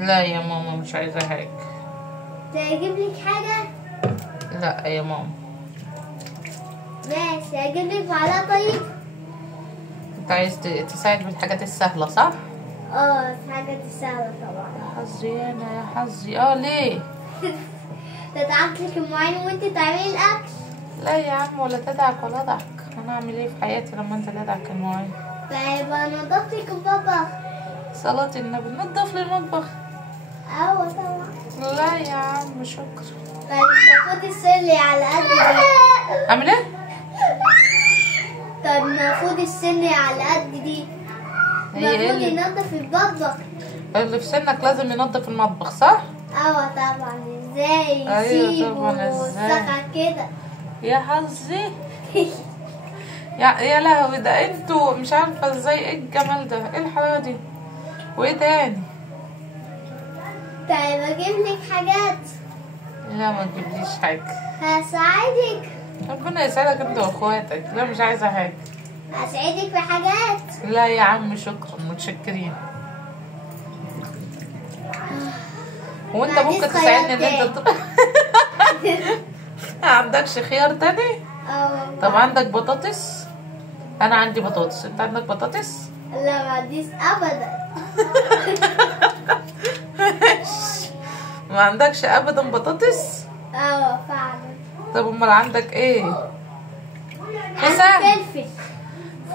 لا يا ماما مش عايزة حاجة. اجيب لك حاجة؟ لا يا ماما. ماشي، اجيب لك معلقة طيب؟ انت عايز تساعد بالحاجات السهلة صح؟ حاجة سهلة طبعا. يا حظي انا يا حظي. ليه؟ تدعك لك المواعين وانت تعملي الاكل؟ لا يا عم، ولا تدعك ولا ضحك. انا اعمل ايه في حياتي لما انت تدعك المواعين؟ طيب انضف لك المطبخ. صلاة النبي نضف لي المطبخ؟ طبعا. لا يا عم شكرا. طيب خدي السلي على قد دي. اعمل ايه؟ طب المفروض السن على قد دي. المفروض ينضف المطبخ. اللي في سنك لازم ينضف المطبخ صح؟ طبعا. ازاي ايوه طبعا. ازاي كده؟ يا حظي. يا لهوي، ده انتوا مش عارفه ازاي. ايه الجمال ده؟ ايه الحلاوه دي؟ وايه تاني؟ طيب اجيب لك حاجات؟ لا ما تجيبليش حاجه. هساعدك. ربنا يسعدك انت واخواتك. لا مش عايزه حاجه. هساعدك في حاجات؟ لا يا عم شكرا، متشكرين. وانت ممكن تساعدني ان انت ما عندكش خيار تاني؟ طب عندك بطاطس؟ انا عندي بطاطس. انت عندك بطاطس؟ لا ما عنديش ابدا. ما عندكش ابدا بطاطس؟ فعلا. طب امال عندك ايه؟ كوسه؟ فلفل.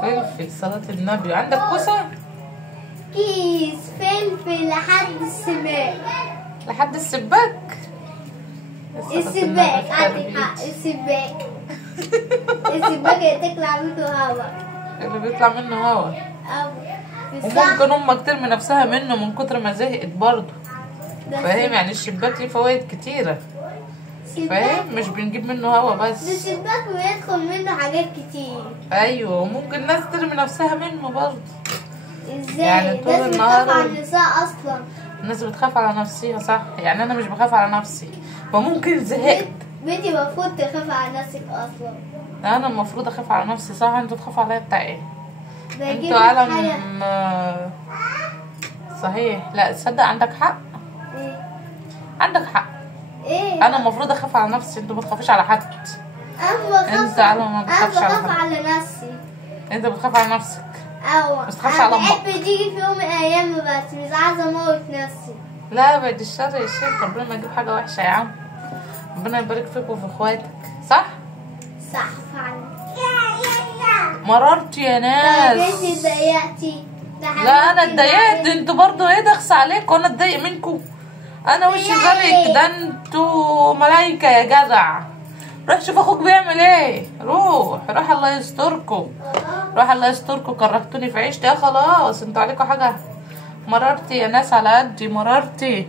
فلفل صلاة النبي. عندك كوسه؟ كيس فلفل لحد السباك. لحد السباك؟ السباك عندك حق. السباك اللي تطلع منه هوا. اللي بيطلع منه هوا. وممكن امك ترمي نفسها منه من كتر ما زهقت برضه. فاهم؟ يعني الشباك ليه فوائد كتيره. فاهم؟ مش بنجيب منه هوا بس. الشباك بيدخل منه حاجات كتير. ايوه، وممكن ناس ترمي نفسها منه برضه. ازاي؟ يعني طول الناس النهار بتخاف على النساء اصلا. الناس بتخاف على نفسها صح. يعني انا مش بخاف على نفسي، فممكن زهقت. بنتي المفروض تخاف على نفسك اصلا. انا المفروض اخاف على نفسي صح. انتوا تخافوا عليا بتاع ايه؟ انتوا حاجة. صحيح. لا تصدق عندك حق. عندك حق. انا المفروض اخاف على نفسي. انتوا ما تخافوش على حد. انت ما بتخافش على حد. انا بخاف على نفسي. انت بتخاف على نفسك. بس تخافش على امك. بحب تيجي في يوم من الايام بس مش عايزه اموت نفسي. لا بعد الشر يا شيخ. ربنا ما يجيب حاجه وحشه يا عم. ربنا يبارك فيك وفي اخواتك. صح فعلا. مررت يا ناس. انتي اتضايقتي. لا انا اتضايقت. انتوا برضو ايه دخس عليكم وانا اتضايق منكم؟ انا وشي غلق. ده انتوا ملايكه يا جدع. روح شوف اخوك بيعمل ايه. روح الله يستركم. روح الله يستركم. كرهتوني في عيشتي. خلاص انتوا عليكم حاجه. مررتي يا ناس على قدي. مررتي.